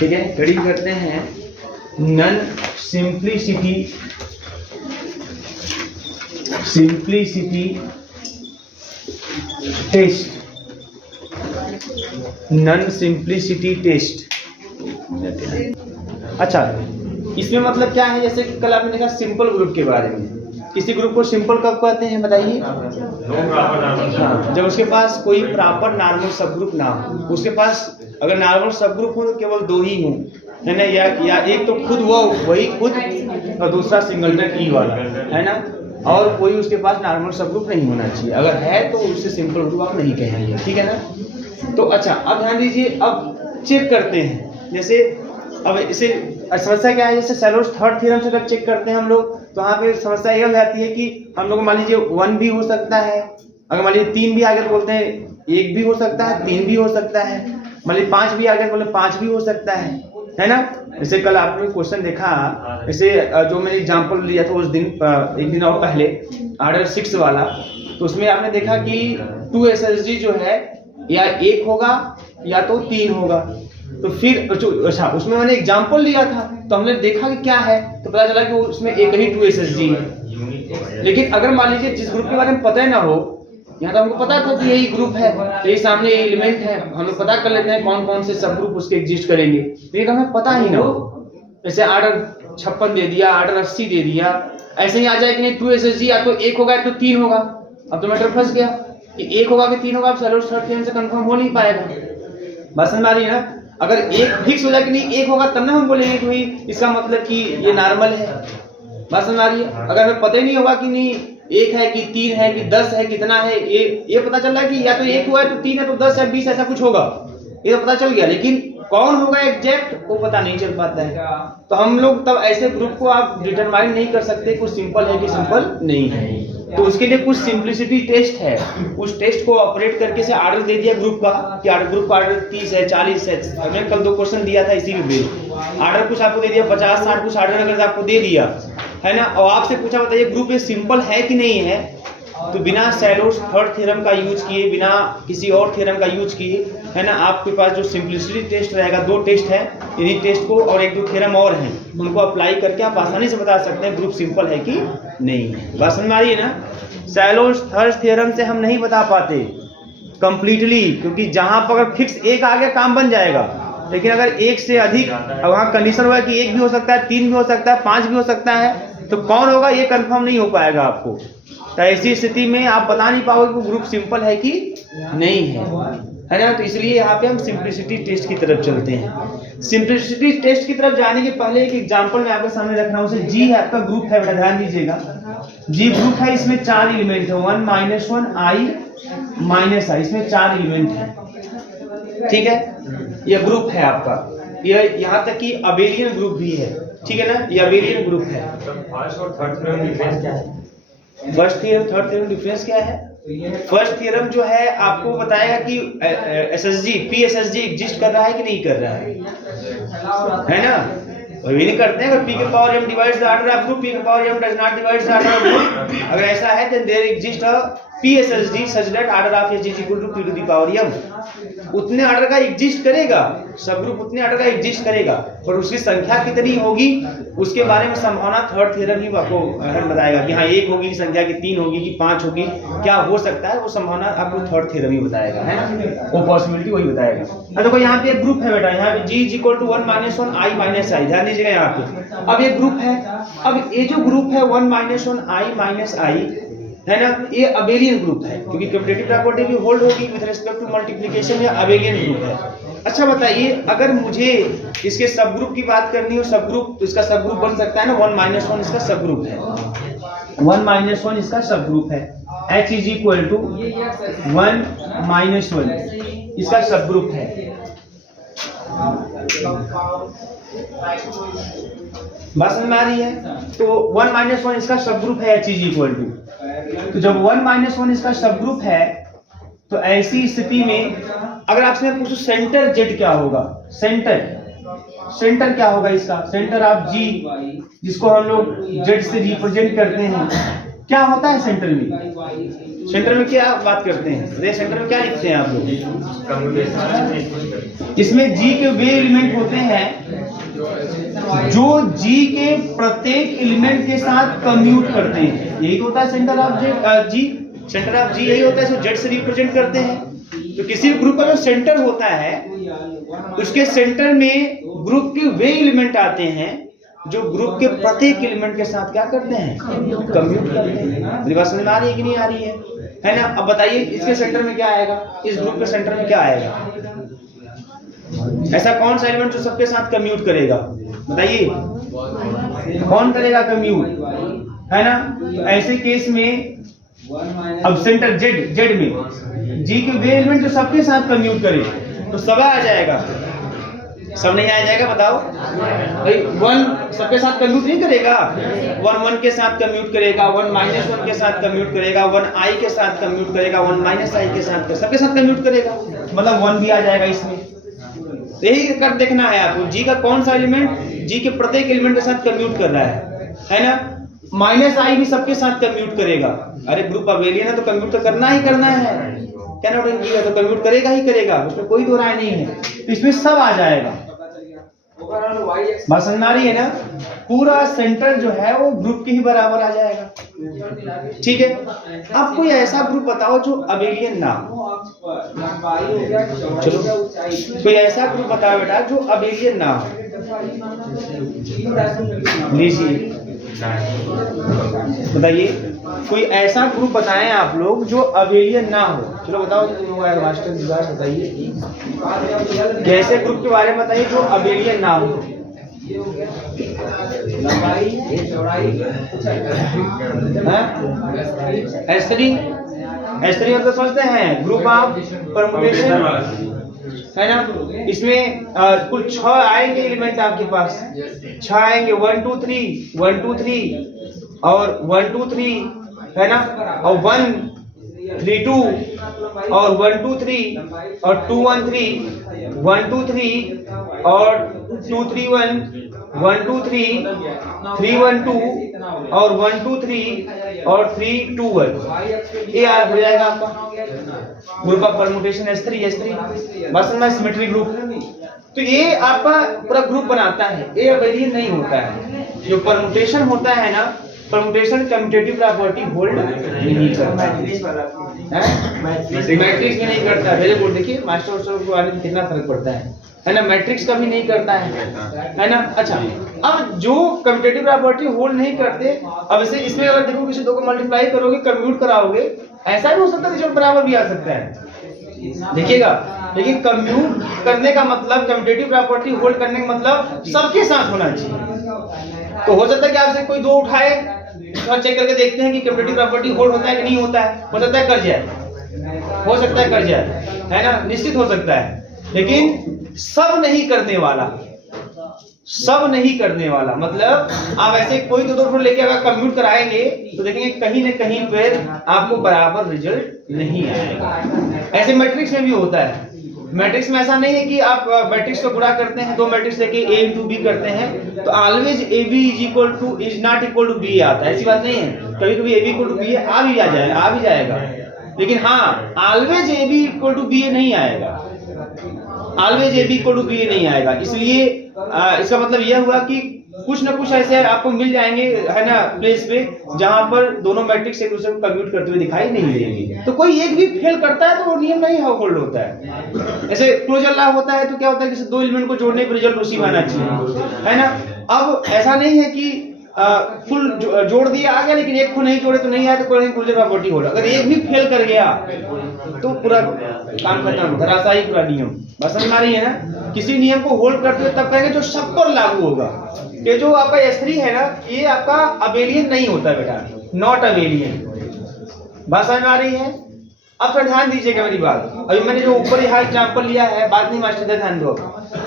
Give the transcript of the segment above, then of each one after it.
ठीक है, रीडिंग करते हैं non simplicity test, non simplicity test. अच्छा, इसमें मतलब क्या है, जैसे कल आपने देखा सिंपल ग्रुप के बारे में, किसी ग्रुप को सिंपल कब कहते हैं बताइए? हाँ, जब उसके पास कोई प्रॉपर नॉर्मल सब ग्रुप ना हो, उसके पास अगर नॉर्मल सब ग्रुप हो तो केवल दो ही हो, है ना, या एक तो खुद वही खुद और दूसरा सिंगलटन ई वाला, है ना, और कोई उसके पास नॉर्मल सब ग्रुप नहीं होना चाहिए। अगर है तो उससे सिंपल ग्रुप आप नहीं कहेंगे, ठीक है ना। तो अच्छा, अब ध्यान दीजिए, अब चेक करते हैं, जैसे अब इसे समस्या क्या है, जैसे सैलोस थर्ड थ्योरम से अगर चेक करते हैं हम लोग, तो वहाँ पे समस्या यह हो जाती है कि हम लोग मान लीजिए 1 भी हो सकता है, अगर मान लीजिए 3 भी आगे बोलते हैं 1 भी हो सकता है, 3 भी हो सकता है, मान लीजिए 5 भी आगे बोले 5 भी हो सकता है ना। जैसे कल आपने क्वेश्चन देखा, जैसे जो मैंने एग्जांपल लिया था उस दिन, एक दिन और पहले, ऑर्डर 6 वाला, तो उसमें आपने देखा कि 2SSD जो है या 1 होगा या तो 3 होगा। तो फिर अच्छा, उसमें मैंने एग्जांपल लिया था तो हमने देखा कि क्या है, तो पता चला कि उसमें एक ही 2SSD है। लेकिन अगर मान लीजिए जिस ग्रुप के बारे में पता ही ना हो, यहाँ तो हमको पता था कि यही ग्रुप है, यही सामने ये एलिमेंट है, हम लोग पता कर लेते हैं कौन कौन से सब ग्रुप उसके एग्जिस्ट करेंगे, लेकिन हमें पता ही ना हो, जैसे ऑर्डर 56 दे दिया, ऑर्डर 80 दे दिया, ऐसे ही आ जाए कि नहीं 2SSD या तो 1 होगा या तो 3 होगा। अब तो मैटर फंस गया कि 1 होगा कि 3 होगा, अब सैलोस थर्ड थ्योरम से कंफर्म हो नहीं पाएगा। बात समझ आ रही है ना। अगर 1 फिक्स हो जाए कि नहीं 1 होगा, तब ना हम बोलेंगे कि भाई इसका मतलब कि ये नॉर्मल है। बात समझ आ रही है। अगर हमें पता ही नहीं होगा कि नहीं 1 है कि 3 है कि 10 है, कितना है, ये पता चल रहा है कि या तो 1 हुआ है तो 3 है तो 10 है 20 ऐसा कुछ होगा, ये तो पता चल गया, लेकिन कौन होगा एग्जैक्ट वो पता नहीं चल पाता है। तो हम लोग तब ऐसे ग्रुप को आप डिटरमाइन नहीं कर सकते कुछ सिंपल है कि सिंपल नहीं है। तो उसके लिए कुछ सिंप्लिसिटी टेस्ट है, उस टेस्ट को ऑपरेट करके से ऑर्डर दे दिया ग्रुप का कि ग्रुप का ऑर्डर 30 है 40 है। हमने कल 2 क्वेश्चन दिया था इसी में, ऑर्डर कुछ आपको दे दिया 50 60 कुछ ऑर्डर अगर आपको दे दिया है ना, और आपसे पूछा बताइए ग्रुप ये सिंपल है कि नहीं है, तो बिना सैलोस थर्ड थ्योरम का यूज किए, बिना किसी और थ्योरम का यूज किए, है ना, आपके पास जो सिंप्लिसिटी टेस्ट रहेगा, 2 टेस्ट है, इन्हीं टेस्ट को और 1-2 थ्योरम और हैं, उनको अप्लाई करके आप आसानी से बता सकते हैं ग्रुप सिंपल है कि नहीं है। बात समझ में आ रही है ना। सैलोस थर्ड थ्योरम से हम नहीं बता पाते कंप्लीटली, क्योंकि जहां पर अगर फिक्स 1 आ गया काम बन जाएगा, लेकिन अगर 1 से अधिक, वहां कंडीशन हुआ कि 1 भी हो सकता है, 3 भी हो सकता है, 5 भी हो सकता है, तो कौन होगा ये कंफर्म नहीं हो पाएगा आपको। तो ऐसी स्थिति में आप बता नहीं पाओगे कि ग्रुप सिंपल है कि नहीं है ना। तो इसलिए यहाँ पे हम सिंप्लिसिटी टेस्ट की तरफ चलते हैं। सिंप्लिसिटी टेस्ट की तरफ जाने के पहले एक एग्जांपल मैं आपके सामने रख रहा हूँ। जी है आपका ग्रुप है, बेटा ध्यान दीजिएगा, जी ग्रुप है, इसमें 4 एलिमेंट है, 1 - 1 I - I, इसमें 4 एलिमेंट है, ठीक है। यह ग्रुप है आपका, यह यहाँ तक कि अबेलियन ग्रुप भी है, ठीक है ना, ये अबेलियन ग्रुप है। फर्स्ट और थर्ड थ्योरम डिफरेंस क्या है? First theorem third theorem difference क्या है? फर्स्ट थ्योरम जो है आपको बताएगा कि PSSG एग्जिस्ट कर रहा है कि नहीं कर रहा है ना। वही नहीं करते हैं, अगर P के power m divides the order of group, P के power m does not divides the order of group, अगर ऐसा है then there exist a PSSG such that order of S is equal to P to the power m। उतने order का exist करेगा, सब group उतने order का exist करेगा, और उसकी संख्या कितनी होगी उसके बारे में संभावना थर्ड थ्योरम ही आपको बताएगा कि हाँ 1 होगी की संख्या की 3 होगी कि 5 होगी, क्या हो सकता है वो संभावना आपको थर्ड थ्योरम ही बताएगा, है ना, वो पॉसिबिलिटी वही बताएगा। देखो यहाँ पे एक ग्रुप है बेटा, यहाँ पे G is equal to 1 - 1 I - I, ध्यान दीजिएगा यहाँ पे। अब ये ग्रुप है, अब ये जो ग्रुप है 1 - 1 I - I है ना, ये अबेलियन ग्रुप है, क्योंकि कम्यूटेटिव प्रॉपर्टी भी होल्ड होगी विद रिस्पेक्ट टू मल्टीप्लिकेशन, या अबेलियन ग्रुप है। अच्छा बताइए, अगर मुझे इसके सब ग्रुप की बात करनी हो, सब ग्रुप, इसका सब ग्रुप बन सकता है ना, 1 - 1 इसका सब ग्रुप है, 1 - 1 इसका सब ग्रुप है, H इज इक्वल टू 1 - 1 इसका सब ग्रुप है। बात समझ में आ रही है। तो 1 - 1 इसका सब ग्रुप है, H इज इक्वल टू, तो जब 1 - 1 इसका सब ग्रुप है, तो ऐसी स्थिति में अगर आपसे पूछो सेंटर Z क्या होगा, सेंटर क्या होगा इसका, सेंटर ऑफ G जिसको हम लोग Z से रिप्रेजेंट करते हैं, क्या होता है सेंटर में? सेंटर में क्या बात करते हैं? ये सेंटर में क्या लिखते हैं आप लोग? इसमें जी के वे एलिमेंट होते हैं जो जी के प्रत्येक एलिमेंट के साथ कम्यूट करते हैं। यही होता है centre of G. Centre of G यही होता है, इसको जेड से रिप्रेजेंट करते हैं। तो किसी भी ग्रुप का जो सेंटर होता है उसके सेंटर में ग्रुप के वे एलिमेंट आते हैं जो ग्रुप के प्रत्येक एलिमेंट के साथ क्या करते हैं? कम्यूट करते हैं। मेरी बात समझ में आ रही है कि नहीं आ रही है ना? अब बताइए इसके सेंटर में क्या आएगा? इस ग्रुप के सेंटर में क्या आएगा? ऐसा कौन सा एलिमेंट जो सबके साथ कम्यूट करेगा? बताइए कौन करेगा कम्यूट, है ना? तो ऐसे केस में अब सेंटर जेड में जी के वे एलिमेंट जो सबके साथ कम्यूट करे तो सब आ जाएगा, सब नहीं आ जाएगा? बताओ भाई, 1 सबके साथ कम्यूट नहीं करेगा, 1 के साथ कम्यूट करेगा, 1 -1 के साथ कम्यूट करेगा, 1 i के साथ कम्यूट करेगा, 1 i के साथ, सबके साथ कम्यूट करेगा, मतलब 1 भी आ जाएगा इसमें। तो यही कर देखना है आपको, जी का कौन सा एलिमेंट जी के प्रत्येक एलिमेंट के साथ कम्यूट कर रहा है ना? -i भी सबके साथ कम्यूट करेगा। अरे ग्रुप अबेलियन है तो कम्यूट तो करना ही करना है, क्या नोट किया तो कम्यूट करेगा ही करेगा, उसमें कोई दो राय नहीं है। तो इसमें सब आ जाएगा। बात समझ में आ रही है ना? पूरा सेंटर जो है वो ग्रुप के ही बराबर आ जाएगा। ठीक है, अब कोई ऐसा ग्रुप बताओ जो अबेलियन ना हो। चलो कोई ऐसा ग्रुप बताओ बेटा जो अबेलियन ना हो। लीजिए बताइए, कोई ऐसा ग्रुप बताएं आप लोग जो अबेलियन ना हो। चलो बताओ मास्टर बताइए, कैसे ग्रुप के बारे में बताइए जो अबेलियन ना हो। एस्टरी मतलब समझते हैं, ग्रुप ऑफ परमुटेशन, है ना? इसमें कुल 6 आएंगे एलिमेंट आपके पास, 6 आएंगे, 1 2 3 1 2 3 और 1 2 3, है ना? और 1 3 2 और 1 2 3 और 2 1 3 1 2 3 और 2 3 1 1 2 3 3 1 2 और 1 2 3 और 3 2 1। ये हो जाएगा आपका ग्रुप ऑफ परमुटेशन S3 बस में सिमेट्री ग्रुप। तो ये आपका पूरा ग्रुप बनाता है, ये अबेलियन नहीं होता है। जो परमुटेशन होता है ना, परमुटेशन कम्यूटेटिव प्रॉपर्टी होल्ड नहीं करता है, मैट्रिक्स में नहीं करता। वेरी गुड, देखिए मास्टर को आने में कितना फर्क पड़ता है ना? मैट्रिक्स का भी नहीं करता है ना? अच्छा, अब जो कम्यूटेटिव प्रॉपर्टी होल्ड नहीं करते, अब इसे इसमें अगर देखो किसी दो को मल्टीप्लाई करोगे, कम्यूट कराओगे, ऐसा भी हो सकता है रिजल्ट बराबर भी आ सकता है। देखिएगा, लेकिन कम्यूट करने का मतलब, कम्यूटेटिव प्रॉपर्टी होल्ड करने का मतलब सबके साथ होना चाहिए। तो हो सकता है कि आपसे कोई दो उठाए और चेक करके देखते हैं कि कम्यूटेटिव प्रॉपर्टी होल्ड होता है कि नहीं होता है, हो सकता है कर जाए, हो सकता है कर जाए, है ना? निश्चित हो सकता है, लेकिन सब नहीं करने वाला, सब नहीं करने वाला मतलब आप ऐसे कोई दो लेके अगर कम्यूट कराएंगे तो देखेंगे कहीं न कहीं पर आपको बराबर रिजल्ट नहीं आएगा। ऐसे मैट्रिक्स में भी होता है। मैट्रिक्स में ऐसा नहीं है कि आप मैट्रिक्स को गुणा करते हैं, दो मैट्रिक्स लेके a into b करते हैं तो always ab is not equal to b आता है, ऐसी बात नहीं है। कभी कभी ab इक्वल टू b आ भी जाएगा, लेकिन हाँ always ab equal to b नहीं आएगा, always ab equal to b नहीं आएगा। इसलिए इसका मतलब यह हुआ कि कुछ ना कुछ ऐसे आपको मिल जाएंगे, है ना, प्लेस पे जहां पर दोनों मैट्रिक्स एक दूसरे को कम्यूट करते हुए दिखाई नहीं देंगे। तो कोई एक भी फेल करता है तो वो नियम नहीं होल्ड होता है। ऐसे क्लोजर लॉ होता है तो क्या होता है कि दो एलिमेंट को जोड़ने पर रिजल्ट उसी में आना चाहिए, है ना? अब ऐसा नहीं है कि फुल जोड़ दिया आ गया लेकिन एक को नहीं जोड़े तो नहीं आया तो कोई क्लोजर प्रॉपर्टी होल्ड। अगर एक भी फेल कर गया तो पूरा काम खत्म, धराशायी पूरा नियम। बस समझ में आ रही है ना? किसी नियम को होल्ड करते हुए तब कहेंगे जो सब पर लागू होगा। ये जो आपका S3 है ना, ये आपका अबेलियन नहीं होता बेटा, नॉट अबेलियन। बात समझ में आ रही है? अब थोड़ा ध्यान दीजिएगा मेरी बात। अभी मैंने जो ऊपर यहाँ एग्जांपल लिया है, बात नहीं मास्टर, ध्यान दो।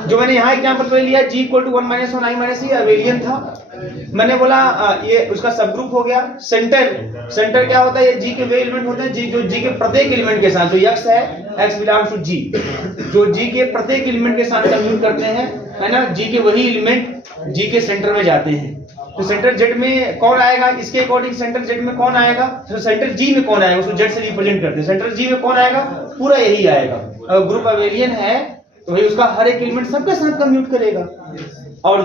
जो मैंने यहाँ एग्जांपल लिया g equal to 1 - 1 i - e abelian था। मैंने बोला ये उसका सब ग्रुप हो गया। सेंटर क्या होता है? ये g के वे एलिमेंट होते हैं, जो g के प्रत्येक एलिमेंट के साथ, तो x है, x बिलोंग्स टू g, जो g के प्रत्येक एलिमेंट के साथ कम्यूट करते हैं, है ना? g के वही एलिमेंट g के सेंटर में जाते हैं। तो सेंटर जेड में कौन आएगा, इसके अकॉर्डिंग सेंटर जेड में कौन आएगा, तो सेंटर जी में कौन आएगा, उसको जेड से रिप्रेजेंट करते हैं, सेंटर जी में कौन आएगा, पूरा यही आएगा। अगर ग्रुप अबेलियन है तो भाई उसका हर एक एलिमेंट सबके साथ कम्यूट करेगा, और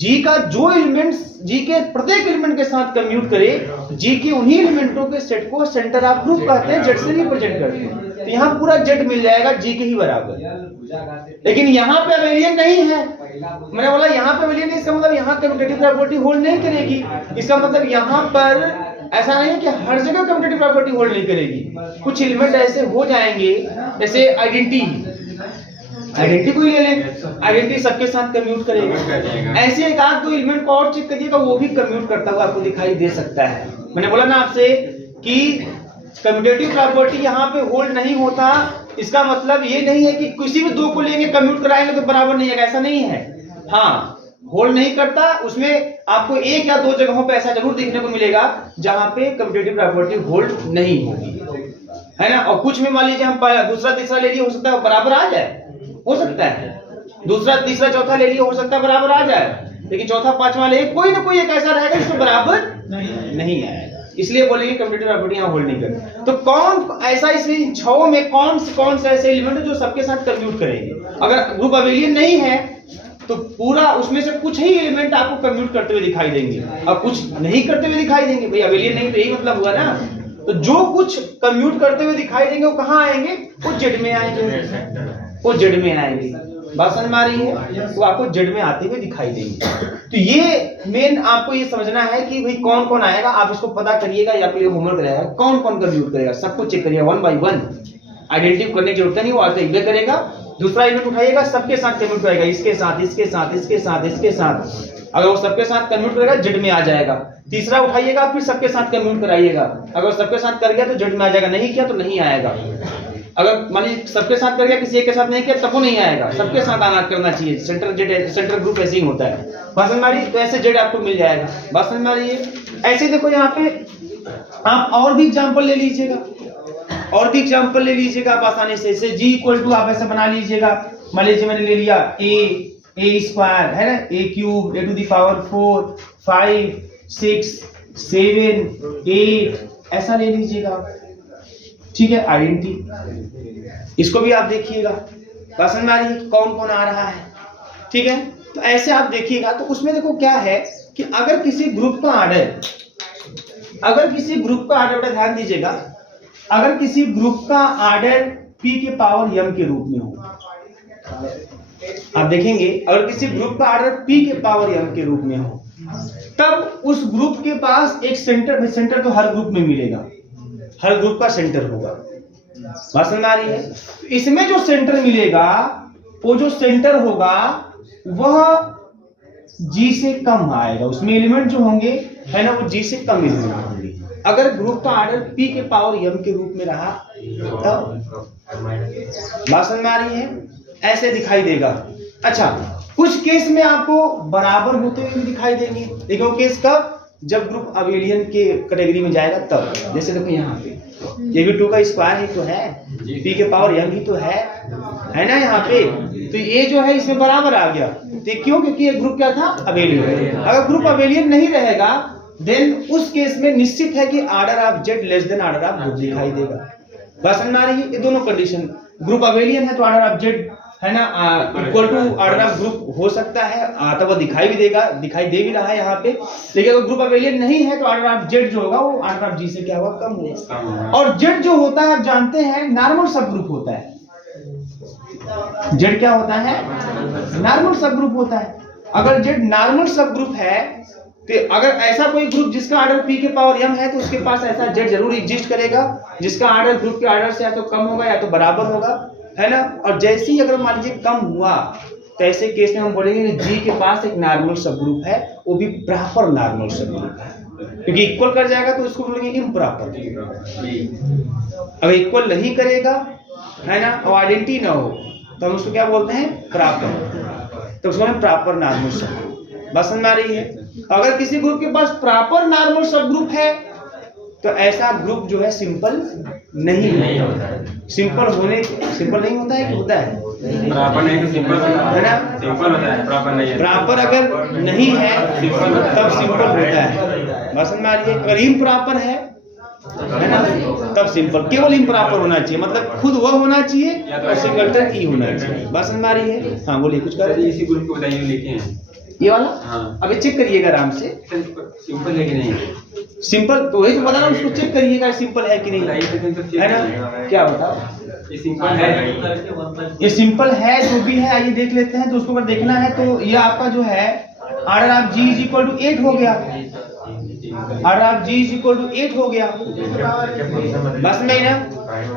जी का जो एलिमेंट्स जी के प्रत्येक एलिमेंट के साथ कम्यूट करे, जी के उन्हीं एलिमेंटों के सेट को सेंटर ऑफ ग्रुप कहते हैं, जेड से रिप्रेजेंट करते हैं। तो यहाँ पूरा जेड मिल जाएगा जी के ही बराबर। लेकिन यहाँ पे अबेलियन नहीं है, मैंने बोला यहाँ पे अबेलियन नहीं, इसका मतलब यहाँ कम्यूटेटिव प्रॉपर्टी होल्ड नहीं करेगी। इसका मतलब यहाँ पर ऐसा नहीं है कि हर जगह कम्यूटेटिव प्रॉपर्टी होल्ड नहीं करेगी, कुछ एलिमेंट ऐसे हो जाएंगे, जैसे आइडेंटिटी को ही ले लें, आइडेंटिटी सबके साथ कम्यूट करेगा। ऐसे एक आध दो एलिमेंट को और चेक करिएगा, वो भी कम्यूट करता हुआ आपको दिखाई दे सकता है। मैंने बोला ना आपसे कि कम्यूटेटिव प्रॉपर्टी यहाँ पे होल्ड नहीं होता, इसका मतलब ये नहीं है कि किसी भी दो को लेंगे कम्यूट कराएंगे तो बराबर नहीं है, ऐसा नहीं है। हाँ, होल्ड नहीं करता, उसमें आपको एक या दो जगहों पे ऐसा जरूर देखने को मिलेगा जहां पे कम्यूटेटिव प्रॉपर्टी होल्ड नहीं होगी, है ना। और कुछ में मान लीजिए हम दूसरा तीसरा ले लिए, हो सकता है बराबर आ जाए, हो सकता है दूसरा तीसरा चौथा ले लिए, हो सकता है बराबर आ जाए, लेकिन चौथा पांचवा ले कोई ना कोई एक ऐसा रहेगा जिसको बराबर नहीं आएगा, इसलिए बोलेंगे कम्यूटेटिव प्रॉपर्टी यहाँ होल्ड नहीं करती। तो कौन ऐसा इसमें छह में कौन से ऐसे एलिमेंट है जो सबके साथ कम्यूट करेंगे। अगर ग्रुप अबेलियन नहीं है तो पूरा उसमें से कुछ ही एलिमेंट आपको कम्यूट करते हुए दिखाई देंगे और कुछ नहीं करते हुए दिखाई देंगे। भाई अबेलियन नहीं तो यही मतलब हुआ ना। तो जो कुछ कम्यूट करते हुए दिखाई देंगे वो कहाँ आएंगे, वो जेड में आएंगे, वो जेड में आएंगे। बात समझ में आ रही है, वो आपको जेड में आते हुए दिखाई देंगे। तो ये मेन आपको ये समझना है कि भाई कौन कौन आएगा, आप इसको पता करिएगा या फिर होमवर्क रहेगा, कौन कौन कम्यूट करेगा सबको चेक करिएगा 1 by 1। आइडेंटिटी करने की जरूरत नहीं, वो आते ही करेगा। दूसरा एलिमेंट उठाइएगा, सबके साथ कम्यूट करेगा, इसके साथ इसके साथ इसके साथ इसके साथ। अगर वो सबके साथ कम्यूट करेगा जेड में आ जाएगा। तीसरा उठाइएगा, फिर सबके साथ कम्यूट कराइएगा, अगर सबके साथ कर गया तो जेड में आ जाएगा, नहीं किया तो नहीं आएगा। अगर मान लीजिए सबके साथ कर गया, किसी एक के साथ नहीं किया तब वो नहीं आएगा, सबके साथ आना करना चाहिए। सेंटर जेड सेंटर ग्रुप ऐसे ही होता है। बात समझ में आ रही है, तो ऐसे जेड आपको मिल जाएगा। बात समझ में आ रही है। ऐसे देखो यहाँ पे आप और भी एग्जांपल ले लीजिएगा, और भी एग्जांपल ले लीजिएगा आप आसानी से। जैसे जी इक्वल टू आप ऐसे बना लीजिएगा, मान लीजिए मैंने ले लिया ए स्क्वायर है ना, a cube, a to the power 4 5 6 7 8 ऐसा ले लीजिएगा, ठीक है। आइडेंटिटी इसको भी आप देखिएगा, समझ में आ रही है कौन कौन आ रहा है, ठीक है। तो ऐसे आप देखिएगा, तो उसमें देखो क्या है कि अगर किसी ग्रुप का ऑर्डर, ध्यान दीजिएगा, अगर किसी ग्रुप का ऑर्डर p के पावर m के रूप में हो, आप देखेंगे अगर किसी ग्रुप का ऑर्डर p के पावर m के रूप में हो, तब उस ग्रुप के पास एक सेंटर तो हर ग्रुप में मिलेगा, हर ग्रुप का सेंटर होगा। बात समझ में आ रही है। इसमें जो सेंटर मिलेगा, वो जो सेंटर होगा वह जी से कम आएगा, उसमें एलिमेंट जो होंगे है ना वो जी से कम एलिमेंट होंगे। अगर ग्रुप का ऑर्डर p के पावर m के रूप में रहा तब, बात समझ में आ रही है, ऐसे दिखाई देगा। अच्छा, कुछ केस में आपको बराबर होते हुए भी दिखाई देंगे। देखो केस कब, जब ग्रुप अबेलियन के कैटेगरी में जाएगा तब। जैसे देखो यहाँ पे ये भी 2 का स्क्वायर ही तो है, p के पावर m ही तो है ना यहाँ पे। तो ये जो है इसमें बराबर आ गया, तो क्यों, क्योंकि ये ग्रुप क्या था, अबेलियन। अगर ग्रुप अबेलियन नहीं रहेगा देन उस केस में निश्चित है कि order of Z less than order of group दिखाई देगा। बात समझ में आ रही है। ये दोनों कंडीशन, ग्रुप अबेलियन है तो ऑर्डर ऑफ जेड है ना equal to order of group हो सकता है, तो वो दिखाई भी देगा, दिखाई दे भी रहा है यहाँ पे। लेकिन अगर ग्रुप अबेलियन नहीं है तो ऑर्डर ऑफ जेड जो होगा वो ऑर्डर ऑफ जी से क्या होगा, कम होगा। और जेड जो होता है आप जानते हैं नॉर्मल सब ग्रुप होता है। जेड क्या होता है, नॉर्मल सब ग्रुप होता है। अगर जेड नॉर्मल सब ग्रुप है तो अगर ऐसा कोई ग्रुप जिसका ऑर्डर p के पावर m है तो उसके पास ऐसा जेड जरूर एग्जिस्ट करेगा जिसका ऑर्डर ग्रुप के ऑर्डर से या तो कम होगा या तो बराबर होगा, है ना। और जैसे ही अगर मान लीजिए कम हुआ तो ऐसे केस में हम बोलेंगे कि जी के पास एक नॉर्मल सब ग्रुप है, वो भी प्रॉपर नॉर्मल सब ग्रुप है, क्योंकि इक्वल कर जाएगा तो उसको बोलेंगे इम्प्रॉपर। अगर इक्वल नहीं करेगा है ना और आइडेंटिटी ना हो तो हम उसको क्या बोलते हैं, प्रॉपर। तो उसको प्रॉपर नॉर्मल सब ग्रुप। बात समझ में आ रही है। अगर किसी ग्रुप के पास प्रॉपर नॉर्मल सब ग्रुप है तो ऐसा ग्रुप जो है सिंपल नहीं होता है। सिंपल नहीं होता है कि होता है, प्रॉपर नहीं तो सिंपल है ना, सिंपल होता है, प्रॉपर नहीं है। प्रॉपर अगर नहीं है तब सिंपल होता है, बात समझ में आ रही है। अगर इम्प्रॉपर है ना, तब सिंपल। केवल इम्प्रॉपर होना चाहिए, मतलब खुद वह होना चाहिए और सिंगलटन ई होना चाहिए, बात समझ में आ रही है। हाँ बोलिए, कुछ कर रहे हैं। इसी ग्रुप को बताइए, लिखे हैं ये वाला। हाँ। अभी चेक करिएगा आराम से, सिंपल है कि नहीं। सिंपल तो वही तो बता रहा हूँ, उसको चेक करिएगा सिंपल है कि नहीं, है ना। क्या बताओ, ये सिंपल है, ये सिंपल है जो भी है, आइए देख लेते हैं। तो उसको अगर देखना है तो ये आपका जो है order of G is equal to 8 हो गया, order of G is equal to 8 हो गया, बस में ना।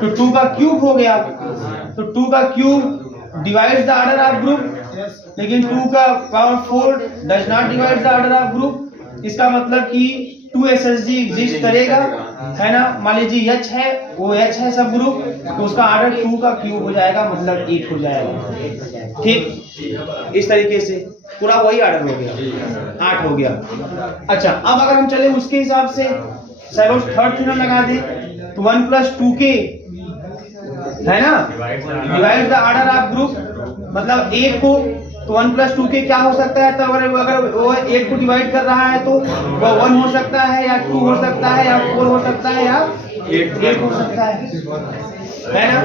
तो 2 का क्यूब हो गया, तो 2 का cube divides the order of group, लेकिन 2 का power 4 does not divide the order of group. इसका मतलब कि 2 SSG एग्जिस्ट करेगा, है ना। मान लीजिए H है, वो H है सब ग्रुप, तो उसका ऑर्डर 2 का क्यूब हो जाएगा, मतलब 8 हो जाएगा। ठीक, इस तरीके से पूरा वही ऑर्डर हो गया, 8 हो गया। अच्छा, अब अगर हम चले उसके हिसाब से सैलोस थर्ड थ्योरम लगा दें, तो 1 + 2k है ना, divide the order of group, मतलब 1 को, तो 1 + 2k क्या हो सकता है। तब अगर वो 1 को डिवाइड कर रहा है तो वो 1 हो सकता है, या 2 हो सकता है, या 4 हो सकता है, या 8 हो सकता है ना।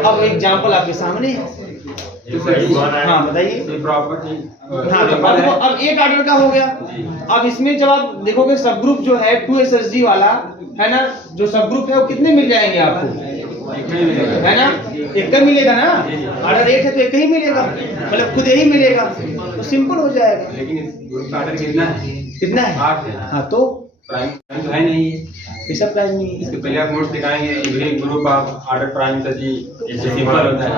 अब एग्जांपल आपके सामने है। हाँ बताइए। प्रॉपर्टी हाँ, तो अब एक ऑर्डर का हो गया। अब इसमें जब आप देखोगे सब ग्रुप जो है 2 SSG वाला, है ना, जो सब ग्रुप है वो कितने मिल जाएंगे आपको, है ना, एक का मिलेगा ना। ऑर्डर 8 है तो एक ही मिलेगा, मतलब खुद यही मिलेगा, तो सिंपल हो जाएगा। लेकिन इस ग्रुप का ऑर्डर कितना है, कितना है, 8 है। हाँ तो प्राइम तो है नहीं, ये सब प्राइम नहीं है। इसके पहले आप नोट्स दिखाएंगे, every group of order prime सजी इससे सिंपल होता है,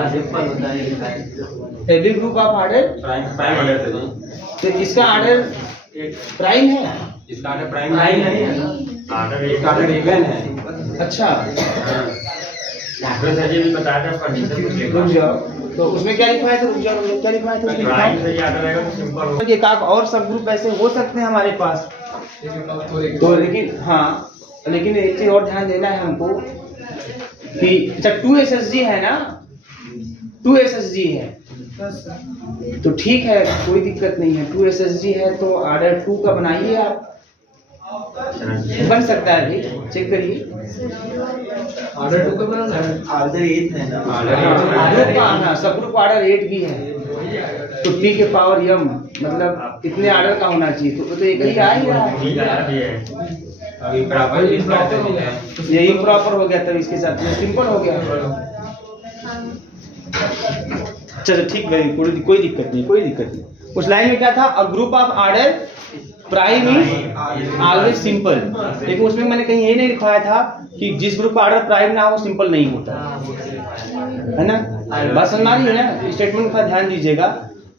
every group of order prime prime order सजी। तो इसका ऑर्डर प्राइम है, इसका ऑर्डर प्राइम नहीं है, ऑर्डर इसका ऑर्डर इवन है। अच्छा ऑर्डर सजी भी बताया था फर्नीचर रुक जाओ, तो उसमें क्या लिखवाया था, रुक जाओ क्या लिखवाया था उसमें, प्राइम सजी ऑर्डर रहेगा तो सिंपल होगा। एक आध और सब ग्रुप ऐसे हो सकते हैं हमारे पास, तो लेकिन हाँ, लेकिन एक चीज और ध्यान देना है हमको कि अच्छा 2 SSG है ना, 2 SSG है तो ठीक है, कोई दिक्कत नहीं है। 2 SSG है तो ऑर्डर 2 का बनाइए आप, बन सकता है भाई, चेक करिए। ऑर्डर 2 का बनाना है, ऑर्डर 8 है ना, ऑर्डर का आना सब ग्रुप ऑर्डर 8 भी है, तो P के पावर m मतलब कितने ऑर्डर का होना चाहिए, तो एक ही आ ही रहा है। अभी प्रॉपर यही प्रॉपर हो गया, तब इसके साथ में सिंपल हो गया। चलो ठीक भाई, कोई दिक्कत नहीं, कोई दिक्कत नहीं। उस लाइन में क्या था, a group of order prime is always simple, लेकिन उसमें मैंने कहीं यही नहीं लिखवाया था कि जिस ग्रुप का ऑर्डर प्राइम ना हो सिंपल नहीं होता, है ना। बात समझ आ रही है ना, स्टेटमेंट का ध्यान दीजिएगा।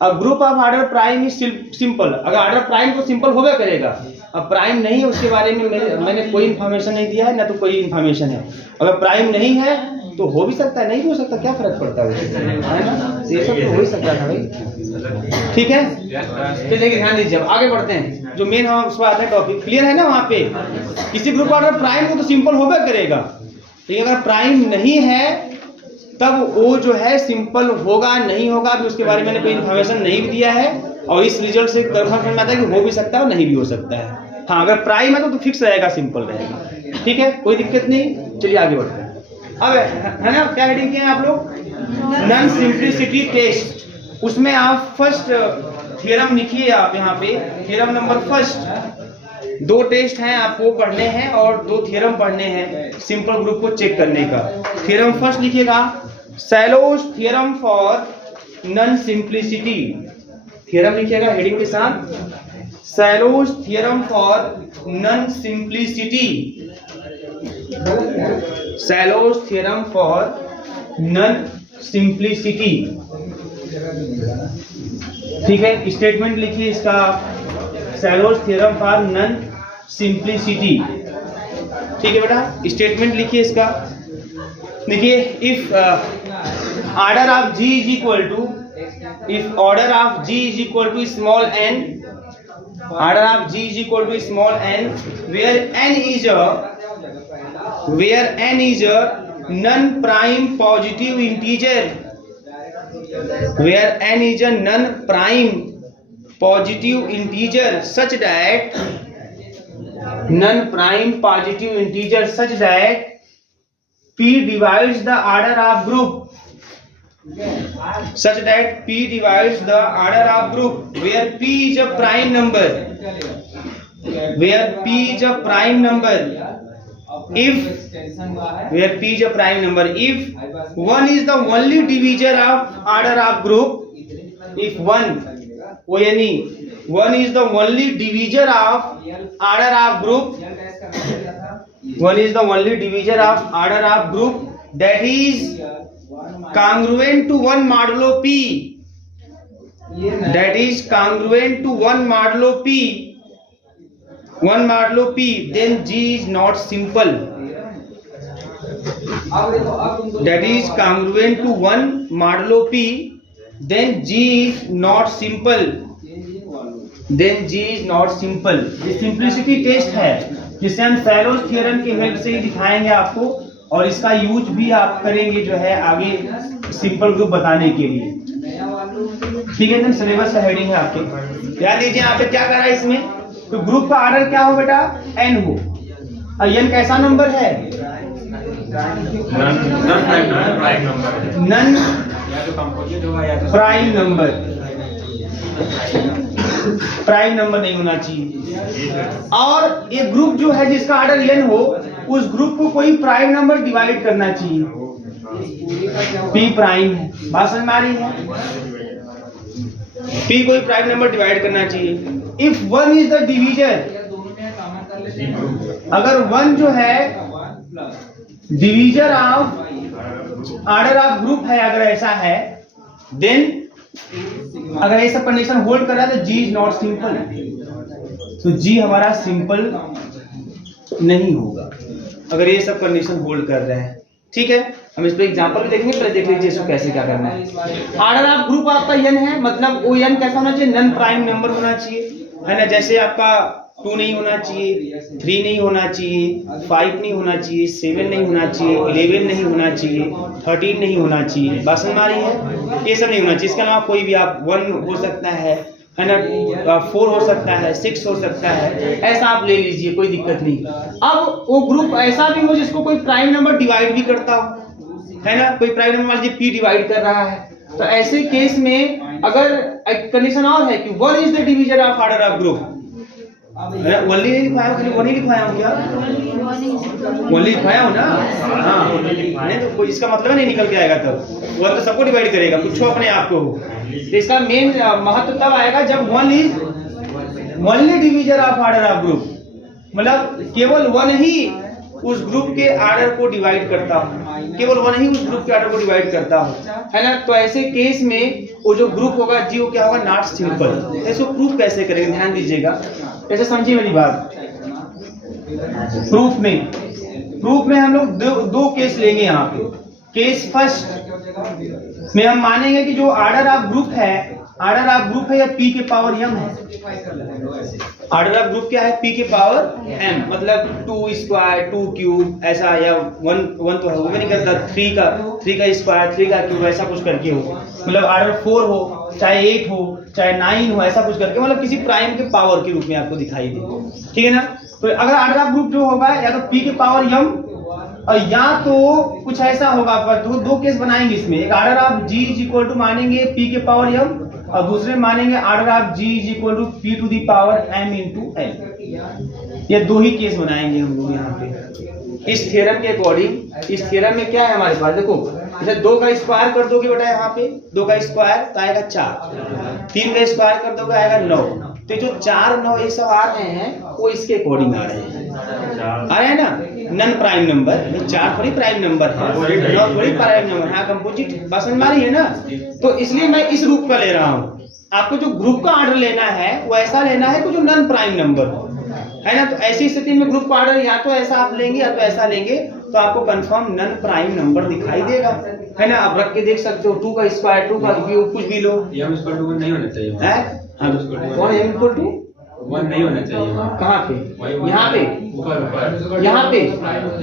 A group of order prime is simple, अगर ऑर्डर प्राइम तो सिंपल होगा करेगा। अब प्राइम नहीं है उसके बारे में मैंने कोई इन्फॉर्मेशन नहीं दिया है, ना तो कोई इन्फॉर्मेशन है। अगर प्राइम नहीं है तो हो भी सकता है, नहीं भी हो सकता, क्या फर्क पड़ता है ना, ये सब तो हो ही सकता था भाई। ठीक है, चलिए ध्यान दीजिए, अब आगे बढ़ते हैं। जो मेन हम उसको आता है टॉपिक, क्लियर है ना। वहाँ पे किसी ग्रुप ऑर्डर प्राइम हो तो सिंपल होगा करेगा, लेकिन अगर प्राइम नहीं है तब वो जो है सिंपल होगा नहीं होगा, अभी उसके बारे में मैंने कोई इन्फॉर्मेशन नहीं भी दिया है, और इस रिजल्ट से कंफर्म समझ में आता है कि हो भी सकता है और नहीं भी हो सकता है। हाँ, अगर प्राइम है तो फिक्स रहेगा, सिंपल रहेगा, ठीक है, कोई दिक्कत नहीं। चलिए आगे बढ़ते हैं। अब है ना, क्या हेडिंग किए हैं आप लोग, नॉन सिंप्लिसिटी टेस्ट। उसमें आप फर्स्ट थ्योरम लिखिए, आप यहाँ पे थ्योरम नंबर फर्स्ट। 2 टेस्ट हैं आपको पढ़ने हैं और 2 थ्योरम पढ़ने हैं सिंपल ग्रुप को चेक करने का। थ्योरम फर्स्ट लिखिएगा, Sylow's theorem for non simplicity. Theorem लिखिएगा हेडिंग के साथ, Sylow's theorem for non simplicity. Sylow's theorem for non simplicity, ठीक है। स्टेटमेंट लिखिए इसका, Sylow's theorem for non simplicity, ठीक है बेटा। स्टेटमेंट लिखिए इसका, देखिए if order of G is equal to, if order of G is equal to small n, order of G is equal to small n, where n is a non prime positive integer, where n is a non-prime positive integer such that non-prime positive integer such that p divides the order of group, such that p divides the order of group where p is a prime number, where p is a prime number, if where p is a prime number, if one is the only divisor of order of group, if one is the only divisor of order of group, one is the only divisor of order of group that is congruent to 1 modulo p, that is congruent to 1 modulo p, 1 modulo p, then G is not simple. That is congruent to 1 modulo p, then G is not simple. Then G is not simple. ये simplicity test है जिसे हम fellows theorem की help से ही दिखाएंगे आपको, और इसका यूज भी आप करेंगे जो है आगे सिंपल ग्रुप बताने के लिए। ठीक है, सिलेबस का हेडिंग है आपके, याद लीजिए यहाँ पे क्या करा है इसमें, तो ग्रुप का ऑर्डर क्या हो बेटा, n हो, और n कैसा नंबर है, non prime number, prime number नहीं होना चाहिए। और एक ग्रुप जो है जिसका ऑर्डर n हो, उस ग्रुप को कोई प्राइम नंबर डिवाइड करना चाहिए, p प्राइम है, बात समझ में आ रही है, p कोई प्राइम नंबर डिवाइड करना चाहिए। If one is the divisor, अगर वन जो है divisor of order of group है, अगर ऐसा है, देन अगर ऐसा कंडीशन होल्ड कर रहा है तो G इज नॉट सिंपल, तो G हमारा सिंपल नहीं होगा अगर ये सब कंडीशन होल्ड कर रहे हैं। ठीक है, हम इस पर एग्जांपल भी देखेंगे, पहले देख लीजिए इसको कैसे क्या करना है। ऑर्डर ऑफ ग्रुप आपका n है, मतलब वो n कैसा होना चाहिए, नन प्राइम नंबर होना चाहिए, है ना, जैसे आपका 2 नहीं होना चाहिए, 3 नहीं होना चाहिए, 5 नहीं होना चाहिए, 7 नहीं होना चाहिए, 11 नहीं होना चाहिए, 13 नहीं होना चाहिए, बात समझ में आ रही है, ये सब नहीं होना चाहिए। इसके अलावा कोई भी आप 1 हो सकता है ना, 4 हो सकता है, 6 हो सकता है, ऐसा आप ले लीजिए, कोई दिक्कत नहीं। अब वो ग्रुप ऐसा भी हो जिसको कोई प्राइम नंबर डिवाइड भी करता हो, है ना, कोई प्राइम नंबर मान लीजिए p डिवाइड कर रहा है, तो ऐसे केस में अगर एक कंडीशन और है कि 1 is the divisor of order of group, only नहीं लिखवाया हो, खाली 1 ही लिखवाया हो क्या, ओनली लिखवाया हो ना, हाँ, नहीं तो कोई इसका मतलब नहीं निकल के आएगा, तब 1 तो सबको डिवाइड करेगा, कुछ अपने आप को हो, तो इसका मेन महत्व तब आएगा जब 1 is only divisor of order of group, मतलब केवल 1 ही उस ग्रुप के ऑर्डर को डिवाइड करता हो, केवल 1 ही उस ग्रुप के ऑर्डर को डिवाइड करता हो, है ना, तो ऐसे केस में वो जो ग्रुप होगा जी वो क्या होगा, नॉट सिंपल। इसको प्रूफ कैसे करेंगे, ध्यान दीजिएगा, कैसे समझिए मेरी बात। प्रूफ में हम लोग दो केस लेंगे यहाँ पे। केस फर्स्ट में हम मानेंगे कि जो ऑर्डर ऑफ ग्रुप है या p के पावर m है, ऑर्डर ऑफ ग्रुप क्या है, p के पावर m, मतलब 2 स्क्वायर 2 क्यूब ऐसा, या 1 तो होगा नहीं करता, 3 का स्क्वायर 3 का क्यूब, ऐसा कुछ करके हो, मतलब ऑर्डर 4 हो, चाहे 8 हो, चाहे 9 हो, ऐसा कुछ करके, मतलब किसी प्राइम के पावर के रूप में आपको दिखाई दे। ठीक है ना, तो अगर ऑर्डर ऑफ ग्रुप जो होगा या तो p के पावर m, और या तो कुछ ऐसा होगा, पर दो केस बनाएंगे इसमें, एक order of g is equal to मानेंगे p के पावर m, और दूसरे मानेंगे order of g is equal to p to the power m into l। ये 2 ही केस बनाएंगे हम लोग यहाँ पे इस थ्योरम के अकॉर्डिंग। इस थ्योरम में क्या है हमारे पास, देखो जैसे 2 का स्क्वायर कर दोगे बेटा, यहाँ पे 2 का स्क्वायर तो आएगा 4, 3 का स्क्वायर कर दोगे आएगा 9, तो जो 4 9 ये सब आ रहे हैं वो इसके अकॉर्डिंग आ रहे हैं, आया है ना, नन प्राइम नंबर, 4 थोड़ी प्राइम नंबर है, 9 थोड़ी प्राइम नंबर है, कंपोजिट, बात समझ में आ रही है ना, तो इसलिए मैं इस रूप का ले रहा हूँ। आपको जो ग्रुप का ऑर्डर लेना है वो ऐसा लेना है कि जो नन प्राइम नंबर हो, है ना, तो ऐसी स्थिति में ग्रुप का ऑर्डर या तो ऐसा आप लेंगे या तो ऐसा लेंगे, तो आपको कंफर्म नन प्राइम नंबर दिखाई देगा, है ना, आप रख के देख सकते हो, 2 का स्क्वायर 2 का क्यूब कुछ भी लो, m इक्वल टू 1 नहीं होना चाहिए, है कौन m इक्वल टू वन नहीं होना चाहिए वहाँ। कहाँ पे? यहाँ पे, ऊपर यहाँ पे,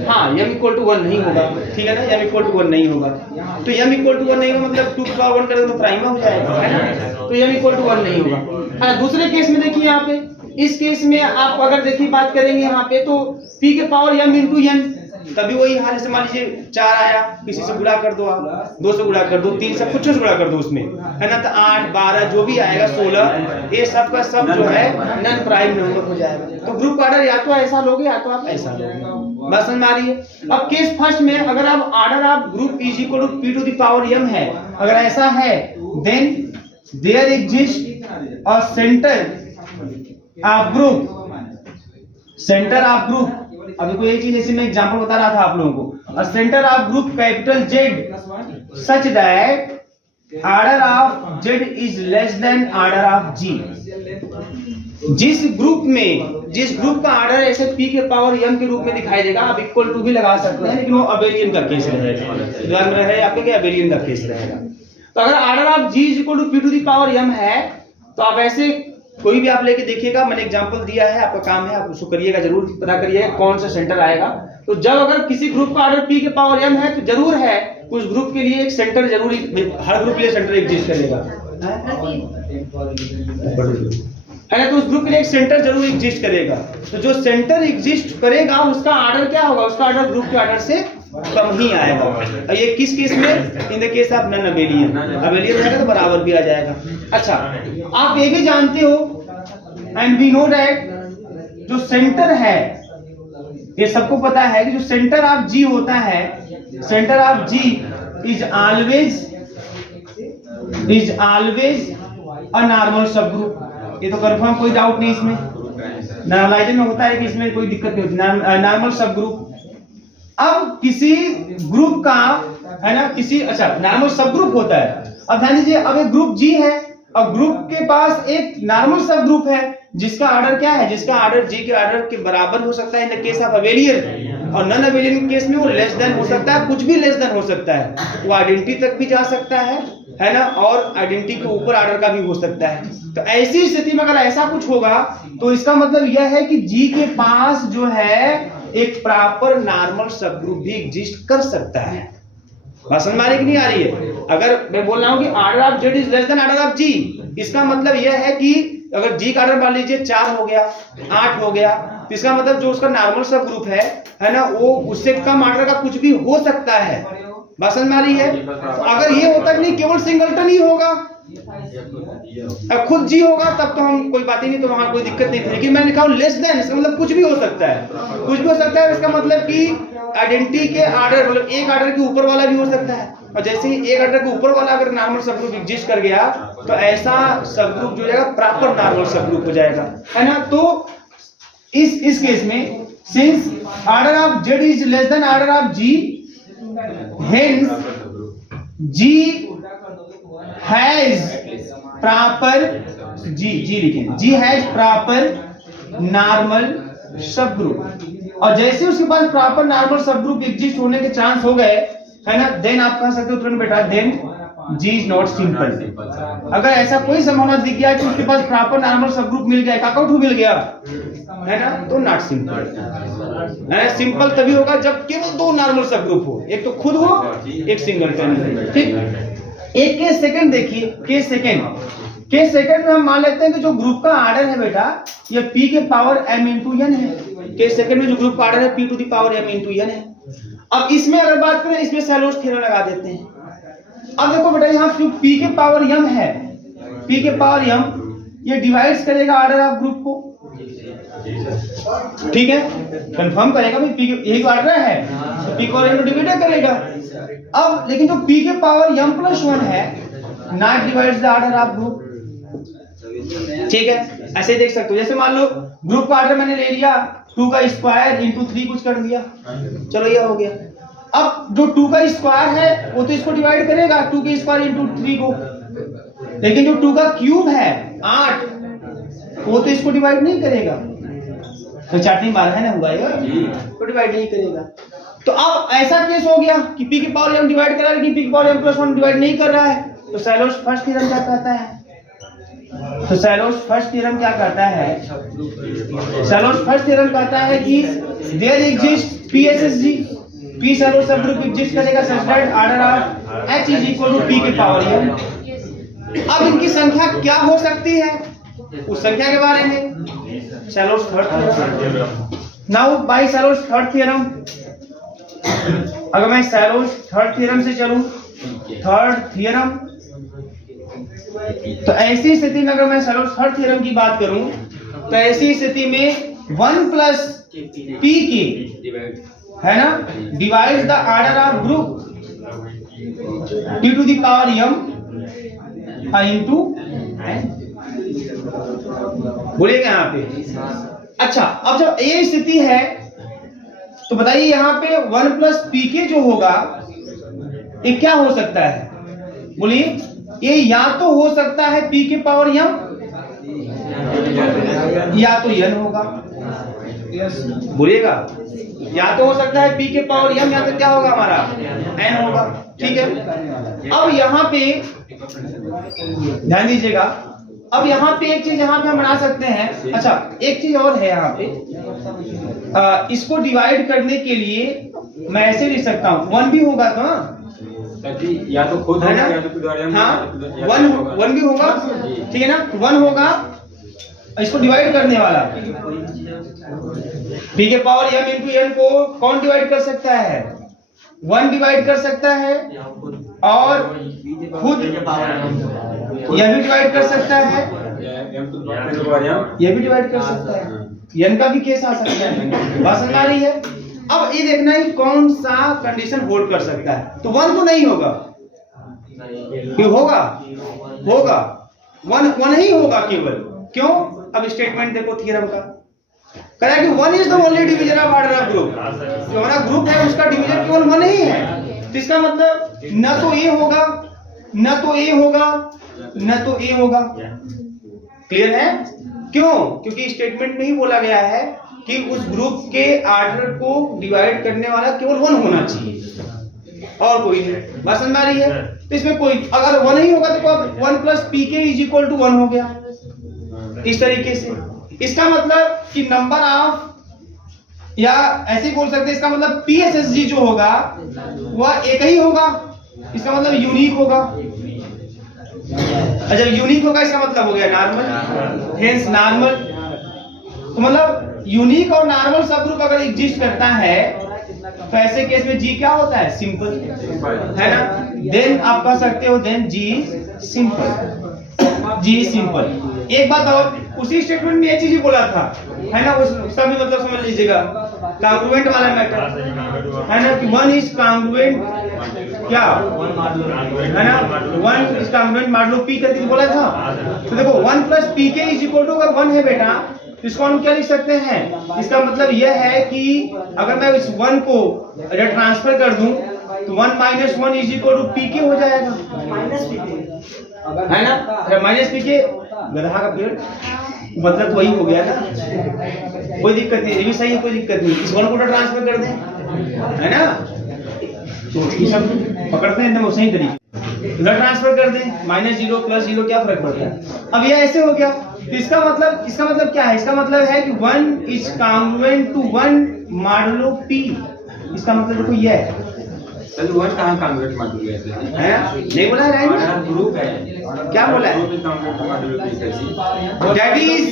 हाँ m इक्वल टू 1 नहीं होगा, ठीक है ना, m इक्वल टू 1 नहीं होगा। तो m इक्वल टू 1 नहीं होगा मतलब 2 की पावर 1 करें तो प्राइमा हो जाएगा, है ना, तो m इक्वल टू 1 नहीं होगा। हाँ, दूसरे केस में देखिए यहाँ पे, इस केस में आप अगर देखिए बात करेंगे यहाँ पे तो p के पावर m इंटू n, तभी वही हाल, जैसे मान लीजिए 4 आया, किसी से गुणा कर दो आप, 2 से गुणा कर दो, 3 से कुछ से गुणा कर दो उसमें, है ना, तो 8 12 जो भी आएगा 16, ये सब का सब जो है नॉन प्राइम नंबर हो जाएगा। तो ग्रुप ऑर्डर या तो ऐसा लोगे या तो आप ऐसा लोगे, बस समझ आ रही है। अब केस फर्स्ट में अगर आप ऑर्डर आप group is equal to p to the power m है, अगर ऐसा है then there exist a centre of group, centre of group. अभी कोई एक चीज जैसे मैं एग्जांपल बता रहा था आप लोगों को, अ centre of group capital Z such that order of Z is less than order of G। जिस ग्रुप में, जिस ग्रुप का ऑर्डर ऐसे p के पावर m के रूप में दिखाई देगा, आप इक्वल टू भी लगा सकते हैं, लेकिन वो अबेलियन का केस रहेगा, ध्यान में रहे आपके क्या अबेलियन का केस रहेगा। तो अगर order of G is equal to p to the power m है, तो आप ऐसे कोई भी आप लेके देखिएगा, मैंने एग्जांपल दिया है, आपका काम है आप उसको करिएगा, जरूर पता करिएगा कौन सा सेंटर आएगा। तो जब अगर किसी ग्रुप का ऑर्डर p के पावर m है तो जरूर है उस ग्रुप के लिए एक सेंटर जरूर, हर ग्रुप के लिए सेंटर एग्जिस्ट करेगा, है ना, तो उस ग्रुप के लिए एक सेंटर जरूर एग्जिस्ट करेगा। तो जो सेंटर एग्जिस्ट करेगा उसका ऑर्डर क्या होगा, उसका ऑर्डर ग्रुप के ऑर्डर से कम ही आएगा। और ये किस केस में, in the case of non abelian, abelian रहेगा तो बराबर भी आ जाएगा। अच्छा, आप ये भी जानते हो एंड वी नो दैट जो सेंटर है, ये सबको पता है कि जो सेंटर ऑफ G होता है, centre of G is always a normal सब ग्रुप। ये तो कंफर्म, कोई डाउट नहीं इसमें, नॉर्मलाइजेशन में होता है कि इसमें कोई दिक्कत नहीं होती, नॉर्मल सब ग्रुप। अब किसी ग्रुप का, है ना, किसी, अच्छा नॉर्मल सब ग्रुप होता है। अब ध्यान दीजिए, अब एक ग्रुप G है, अब ग्रुप के पास एक नॉर्मल सब ग्रुप है जिसका ऑर्डर क्या है, जिसका ऑर्डर G के ऑर्डर के बराबर हो सकता है in the case of abelian, और नॉन अबेलियन के केस में वो लेस देन हो सकता है, कुछ भी लेस देन हो सकता है, वो आइडेंटिटी तक भी जा सकता है ना, और आइडेंटिटी के ऊपर ऑर्डर का भी हो सकता है। तो ऐसी स्थिति में अगर ऐसा कुछ होगा तो इसका मतलब यह है कि G के पास जो है एक प्रॉपर नॉर्मल सब ग्रुप भी एग्जिस्ट कर सकता है। बात समझ में आ रही कि नहीं आ रही है? अगर मैं बोल रहा हूं कि order of Z is less than order of G, इसका मतलब यह है कि अगर G का ऑर्डर मान लीजिए 4 हो गया, 8 हो गया, तो इसका मतलब जो उसका नॉर्मल सब ग्रुप है ना, वो उससे कम ऑर्डर का कुछ भी हो सकता है। बात समझ में आ रही है? तो अगर ये होता कि नहीं केवल सिंगलटन ही होगा, खुद G होगा, तब तो हम कोई बात ही नहीं, तो वहां कोई दिक्कत नहीं थी। लेकिन मैंने कहा लेस देन, इसका मतलब कुछ भी हो सकता है, कुछ भी हो सकता है। इसका मतलब कि आइडेंटिटी के ऑर्डर, मतलब एक ऑर्डर के ऊपर वाला भी हो सकता है, और जैसे ही एक ऑर्डर के ऊपर वाला अगर नॉर्मल सब ग्रुप एग्जिस्ट कर गया तो ऐसा सब ग्रुप जो जाएगा प्रॉपर नॉर्मल सब ग्रुप हो जाएगा, है ना। तो इस केस में since order of Z is less than order of G, hence G has proper G लिखें, G has proper normal सब ग्रुप। और जैसे उसके पास proper normal subgroup exist होने के चांस हो गए, है ना, देन आप कह सकते हो तुरंत बेटा then G is not simple. अगर ऐसा कोई संभावना दिख गया कि उसके पास प्रॉपर नॉर्मल सब ग्रुप मिल गया, काकाउट मिल गया, है ना, तो नॉट सिंपल। है सिंपल तभी होगा जब केवल 2 नॉर्मल सब ग्रुप हो, एक तो खुद हो, एक सिंगलटन हो। ठीक, एक केस सेकंड देखिए, केस सेकंड में हम मान लेते हैं कि जो ग्रुप का ऑर्डर है बेटा ये p के पावर m इंटू n है। केस सेकंड में जो ग्रुप का ऑर्डर है p to the power m into n है। अब इसमें अगर बात करें, इसमें सैलोज थ्योरम लगा देते हैं। अब देखो बेटा यहाँ जो p के पावर m है, p के पावर m ये डिवाइड्स करेगा ऑर्डर ऑफ ग्रुप को, ठीक है, कंफर्म करेगा भाई p के यही ऑर्डर है, p के पावर m डिवाइड करेगा। अब लेकिन जो p के पावर m प्लस 1 है not divides the order of group, ठीक है। ऐसे देख सकते हो, जैसे मान लो ग्रुप का ऑर्डर मैंने ले लिया 2 का स्क्वायर इंटू 3 कुछ कर दिया, चलो ये हो गया। अब जो 2 का स्क्वायर है वो तो इसको डिवाइड करेगा 2 के स्क्वायर इंटू 3 को, लेकिन जो 2 का क्यूब है 8 वो तो इसको डिवाइड नहीं करेगा, तो चाटनी मारा है ना, हुआ ये तो डिवाइड नहीं करेगा। तो अब ऐसा केस हो गया कि p की पावर m डिवाइड कर रहा है, लेकिन p की पावर m प्लस 1 डिवाइड नहीं कर रहा है, तो सैलोज फर्स्ट थ्योरम क्या कहता है, तो शैलोज फर्स्ट थ्योरम क्या कहता है? शैलोज फर्स्ट थ्योरम कहता है कि there exist PSSG, P Sylow's subgroup exist करेगा such that order of H is equal to P के पावर m। अब इनकी संख्या क्या हो सकती है उस संख्या के बारे में Sylow's third theorem. Now by Sylow's third theorem, अगर मैं शैलोज थर्ड थ्योरम से चलूं, थर्ड थ्योरम, तो ऐसी स्थिति में अगर मैं शैलोज थर्ड थ्योरम की बात करूं तो ऐसी स्थिति में 1 प्लस p के है ना divide the order of group d to the power m into बोलिएगा यहाँ पे। अच्छा, अब जब ये स्थिति है तो बताइए यहाँ पे 1 प्लस पी के जो होगा ये क्या हो सकता है? बोलिए, ये या तो हो सकता है p के पावर m या तो n होगा। बोलिएगा, या तो हो सकता है p के पावर m या तो क्या होगा हमारा n होगा। ठीक है, अब यहाँ पे ध्यान दीजिएगा, अब यहाँ पे एक चीज यहाँ पे हम बना सकते हैं। अच्छा, एक चीज और है यहाँ पे, इसको डिवाइड करने के लिए मैं ऐसे लिख सकता हूँ 1 भी होगा तो या तो खुद है ना, या तो द्वारा हाँ 1 भी होगा, ठीक है ना, 1 होगा इसको डिवाइड करने वाला। p के पावर m इंटू n को कौन डिवाइड कर सकता है? 1 डिवाइड कर सकता है और खुद यह भी डिवाइड कर सकता है, यह भी डिवाइड कर सकता है, n का भी केस आ सकता है। बात समझ आ रही है? अब ये देखना है कौन सा कंडीशन होल्ड कर सकता है। तो 1 तो नहीं होगा, क्यों होगा? होगा 1 ही होगा केवल। क्यों? अब स्टेटमेंट देखो थ्योरम का, कह रहा है कि 1 is the only division of order of group. जो हमारा ग्रुप है उसका डिवीजन केवल 1 ही है। तो इसका मतलब न तो ए होगा, न तो ए होगा, न तो ए होगा। क्लियर है? क्यों? क्योंकि स्टेटमेंट में ही बोला गया है कि उस ग्रुप के ऑर्डर को डिवाइड करने वाला केवल 1 होना चाहिए और कोई नहीं। बात समझ आ रही है? तो इसमें कोई अगर 1 ही होगा तो 1 प्लस पी के इज इक्वल टू 1 हो गया। इस तरीके से इसका मतलब कि नंबर ऑफ, या ऐसे ही बोल सकते हैं, इसका मतलब PSSG जो होगा वह एक ही होगा, इसका मतलब यूनिक होगा। जब यूनिक होगा इसका मतलब हो गया नॉर्मल, हेंस नॉर्मल। तो मतलब यूनिक और नॉर्मल सब ग्रुप अगर एग्जिस्ट करता है तो ऐसे केस में जी क्या होता है? सिंपल, है ना। देन आप कह सकते हो देन जी सिंपल, जी सिंपल। एक बात और, उसी स्टेटमेंट में ये चीज ही बोला था, है ना, उसका भी मतलब समझ लीजिएगा, कांग्रुएंट वाला मैटर, है ना, कि 1 इज कांग्रुएंट क्या, है ना, 1 इज कांग्रुएंट मॉडुलो p करके बोला था। तो देखो 1 प्लस पी के इज इक्वल टू, अगर 1 है बेटा तो इसको हम क्या लिख सकते हैं? इसका मतलब यह है कि अगर मैं इस 1 को ट्रांसफर कर दूं तो 1 minus 1 is equal to p के हो जाएगा, है ना। माइनस पी के गधा का पेड़, मतलब वही हो गया ना, कोई दिक्कत नहीं, ये भी सही है, कोई दिक्कत नहीं। इस 1 को ट्रांसफर कर दें, है ना, तो ये सब पकड़ते हैं एकदम सही तरीके। इधर ट्रांसफर कर दें, -0 प्लस 0 क्या फर्क पड़ता है? अब ये ऐसे हो गया। तो इसका मतलब क्या है? इसका मतलब है कि 1 is congruent to 1 modulo p। इसका मतलब देखो ये है, तो 1 कहां कांग्रुएंट मॉडुलो है? नहीं बोला है राइट? ग्रुप है, क्या बोला है? That is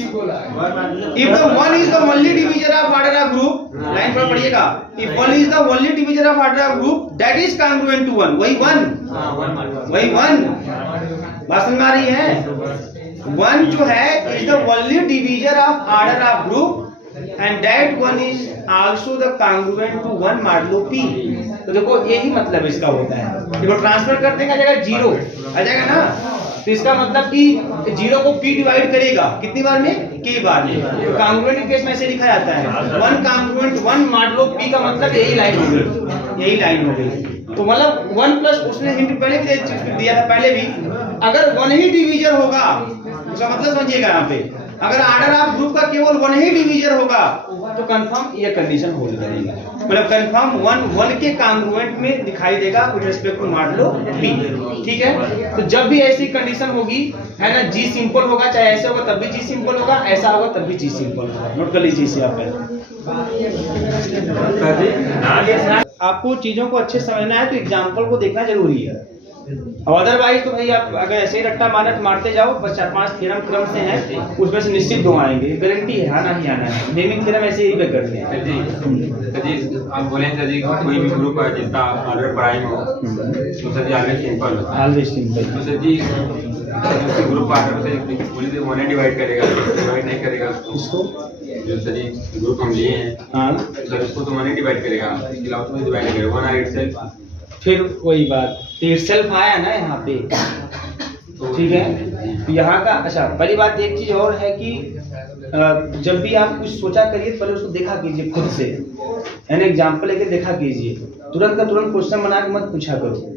if the 1 is the only division of order of group, line पर पढ़िएगा, if 1 is the only division of order of group that is congruent to 1, वही 1, वही 1। बात समझ में आ रही है? 1 जो है is the only division of order of group and that 1 is also the congruent to 1 modulo p। तो देखो यही मतलब इसका होता है। देखो ट्रांसफर कर देगा, जाएगा 0 आ जाएगा ना, तो इसका मतलब कि 0 को p डिवाइड करेगा कितनी बार में? k बार में। तो कांग्रुएंट के केस में ऐसे लिखा जाता है 1 कांग्रुएंट 1 मॉडुलो p का मतलब यही लाइन हो गई, यही लाइन हो गई। तो मतलब 1 प्लस, उसने हिंट पहले भी दिया था, पहले भी, अगर 1 ही डिवीजन होगा उसका मतलब समझिएगा यहाँ पे, अगर ऑर्डर ऑफ ग्रुप का केवल वन ही डिवीजर होगा तो कंफर्म ये कंडीशन होल्ड करेगी, मतलब कंफर्म वन के कॉन्ग्रुएंट में दिखाई देगा with respect to modulo B. ठीक है, तो जब भी ऐसी कंडीशन होगी है ना, जी सिंपल होगा, चाहे ऐसे होगा तब भी जी सिंपल होगा, ऐसा होगा तब भी जी सिंपल होगा। नोट कर लीजिए इसे आप। आपको चीजों को अच्छे समझना है तो एग्जाम्पल को देखना जरूरी है, अदरवाइज तो भाई आप अगर ऐसे ही रट्टा मारते जाओ, बस 4-5 थ्योरम क्रम से हैं, उसमें से निश्चित 2 आएंगे, गारंटी है, आना ही आना है। नेमिंग थ्योरम ऐसे ही करते हैं। जी आप बोले सर जी कोई भी ग्रुप है जिसका ऑर्डर प्राइम हो तो सर जी ऑलवेज सिंपल होता है, ऑलवेज सिंपल। तो सर जी ग्रुप ऑर्डर से पूरी से 1 डिवाइड करेगा, डिवाइड नहीं करेगा इसको, जो सर जी ग्रुप हम लिए हैं हाँ सर उसको तो 1 डिवाइड करेगा, इसके अलावा उसमें डिवाइड नहीं करेगा, 1 आर इटसेल्फ। फिर वही बात इटसेल्फ आया ना यहाँ पे, ठीक है। तो यहाँ का अच्छा पहली बात एक चीज और है कि जब भी आप कुछ सोचा करिए पहले उसको देखा कीजिए खुद से, यानी एग्जाम्पल लेके देखा कीजिए, तुरंत का तुरंत क्वेश्चन बना के मत पूछा करो।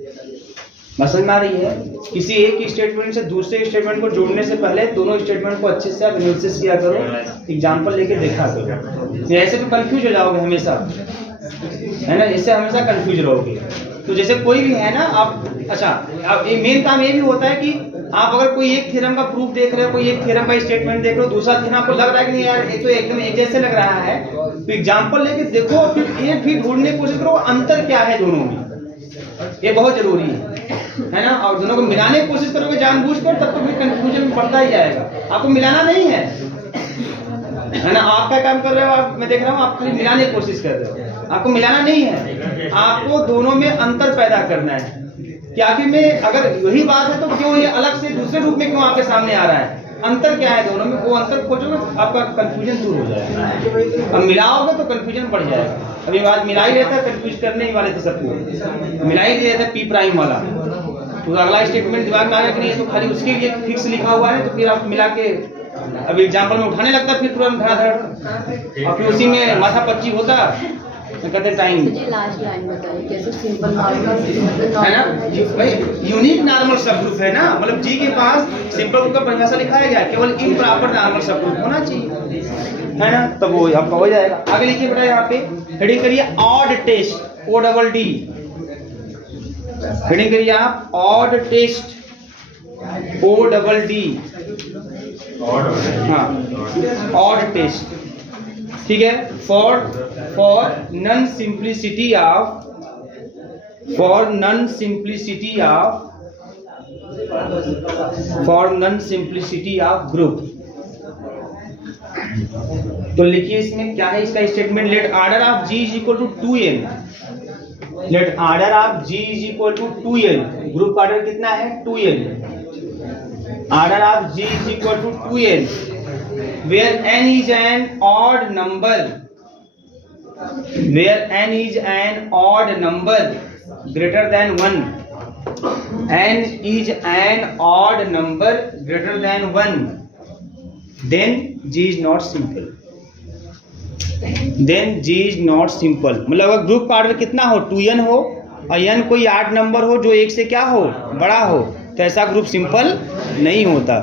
समझ में आ रही है? किसी एक स्टेटमेंट से दूसरे स्टेटमेंट को जोड़ने से पहले दोनों स्टेटमेंट को अच्छे से आप एनालिसिस किया करो, एग्जाम्पल लेके देखा करो, ऐसे तो कंफ्यूज हो जाओगे हमेशा, है ना, इससे हमेशा कंफ्यूज रहोगे। तो जैसे कोई भी है ना आप, अच्छा अब मेन काम ये भी होता है कि आप अगर कोई एक थ्योरम का प्रूफ देख रहे हो, कोई एक थ्योरम का स्टेटमेंट देख रहे हो, दूसरा थ्योरम आपको लग रहा है कि नहीं यार ये तो एकदम एक जैसे लग रहा है, तो एग्जाम्पल लेके देखो, फिर एक भी ढूंढने की कोशिश करो अंतर क्या है दोनों में, ये बहुत जरूरी है ना। और दोनों को मिलाने की कोशिश करोगे जानबूझकर तब तो फिर कंफ्यूजन बढ़ता ही जाएगा। आपको मिलाना नहीं है ना, आपका काम कर रहे हो आप, मैं देख रहा हूँ आप खाली मिलाने की कोशिश कर रहे हो, आपको मिलाना नहीं है, आपको दोनों में अंतर पैदा करना है कि आखिर में अगर यही बात है तो क्यों ये अलग से दूसरे रूप में क्यों आपके सामने आ रहा है, अंतर क्या है दोनों में, वो अंतर खोजोगे आपका कंफ्यूजन दूर हो जाएगा। अब मिलाओगे तो कंफ्यूजन बढ़ जाएगा। अभी बात मिला ही रहता है, कंफ्यूज करने ही वाले थे सबको, मिला ही दिया था पी प्राइम वाला, तो अगला स्टेटमेंट दिमाग में आ गया कि नहीं तो खाली उसके लिए फिक्स लिखा हुआ है, तो फिर आप मिला के अब एग्जाम्पल में उठाने लगता फिर तुरंत धड़ाधड़, और फिर उसी में माथा पच्ची होता कहते टाइम, लास्ट लाइन बताइए कैसे सिंपल नॉर्मल है ना भाई, यूनिक नॉर्मल सब ग्रुप है ना, मतलब जी के पास सिंपल ग्रुप का परिभाषा लिखाया गया, केवल इम्प्रॉपर नॉर्मल सब ग्रुप होना चाहिए, है ना, तब वो आपका हो जाएगा। आगे लिखिए बेटा, यहाँ पे हेडिंग करिए odd test, O double D, heading करिए आप odd test, O double D, हाँ ऑड टेस्ट, ठीक है। For non simplicity of group, तो लिखिए इसमें क्या है इसका statement, let order of G is equal to 2n, let order of G is equal to 2n, group order कितना है 2n, order of G is equal to 2n, where n is an odd number, where n is an odd number greater than 1, n is an odd number greater than 1, then g is not simple, then g is not simple, मतलब अगर group order कितना हो 2n हो और n कोई 8 number हो जो 1 से क्या हो बड़ा हो, तो ऐसा ग्रुप सिंपल नहीं होता।